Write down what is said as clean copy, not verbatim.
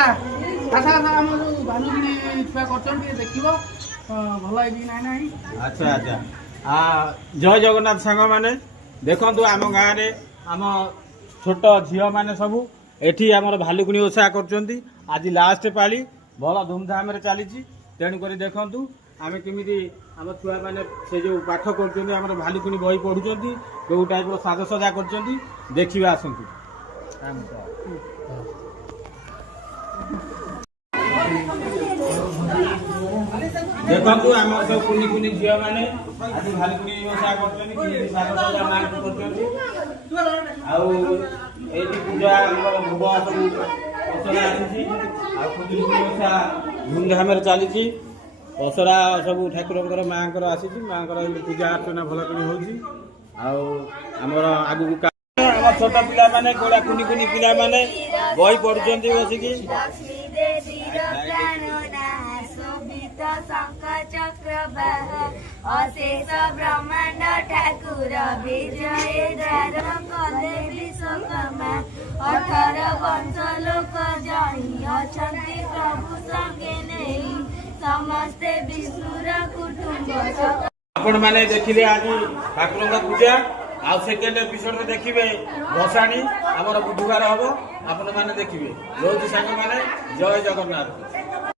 ଆଚ୍ଛା ଆଚ୍ଛା ଆମ ଯୋଉ ଭାଲୁକିଣି ଛୁଆ କରୁଛନ୍ତି ଟିକେ ଦେଖିବ ଭଲ ହେଇଛି ନାଇଁ ନାହିଁ। ଆଚ୍ଛା ଆଚ୍ଛା ଜୟ ଜଗନ୍ନାଥ ସାଙ୍ଗମାନେ ଦେଖନ୍ତୁ ଆମ ଗାଁରେ ଆମ ଛୋଟ ଝିଅମାନେ ସବୁ ଏଠି ଆମର ଭାଲୁକୁଣି ଓଷା କରୁଛନ୍ତି। ଆଜି ଲାଷ୍ଟ ପାଳି ଭଲ ଧୁମଧାମରେ ଚାଲିଛି। ତେଣୁକରି ଦେଖନ୍ତୁ ଆମେ କେମିତି ଆମ ଛୁଆମାନେ ସେ ଯେଉଁ ପାଠ କରୁଛନ୍ତି ଆମର ଭାଲୁକୁଣି ବହି ପଢ଼ୁଛନ୍ତି କେଉଁ ଟାଇପ୍ର ସାଜସଜା କରୁଛନ୍ତି ଦେଖିବା ଆସନ୍ତୁ। ଦେଖନ୍ତୁ ଆମର ସବୁ କୁନି କୁନି ଝିଅମାନେ ଆଜି ଭାଲୁକୁଣି ଓଷା କରୁଛନ୍ତି କେମିତି ସାଜସଜା ମାଙ୍କୁ କରୁଛନ୍ତି। ଆଉ ଏଇଠି ପୂଜା ଆମର ଭୋଗ ସବୁ ପସରା ଆସିଛି। ଆଉ ଖୁଦୁରୁକୁଣି ଓଷା ଧୁମଧାମରେ ଚାଲିଛି। ପସରା ସବୁ ଠାକୁରଙ୍କର ମାଆଙ୍କର ଆସିଛି। ମାଆଙ୍କର ଏମିତି ପୂଜା ଅର୍ଚ୍ଚନା ଭଲ କରି ହେଉଛି। ଆଉ ଆମର ଆଗକୁ ଆମ ଛୋଟ ପିଲାମାନେ କୋଉଟା କୁନି କୁନି ପିଲାମାନେ ବହି ପଢୁଛନ୍ତି ବସିକି। ଅଶେଷ ବ୍ରହ୍ମାଣ୍ଡ ଠାକୁର ବିଜୟ ଦ୍ୱାର କଲେ ବିଶ୍ୱକର୍ମା 18 ବର୍ଷ ଲୋକ ଜଣି ଅଛନ୍ତି ପ୍ରଭୁ ସଙ୍ଗେ ନେଇ ସମସ୍ତେ ବିଷ୍ଣୁର କୁଟୁମ୍ବ। ଆପଣ ମାନେ ଦେଖିଲେ ଆଜି ଠାକୁରଙ୍କ ପୂଜା। ଆଉ ସେକେଣ୍ଡ ଏପିସୋଡରେ ଦେଖିବେ ଭସାଣି ଆମର ବୁଧବାର ହବ। ଆପଣ ମାନେ ଦେଖିବେ। ରହୁଛି ସାଙ୍ଗମାନେ ଜୟ ଜଗନ୍ନାଥ।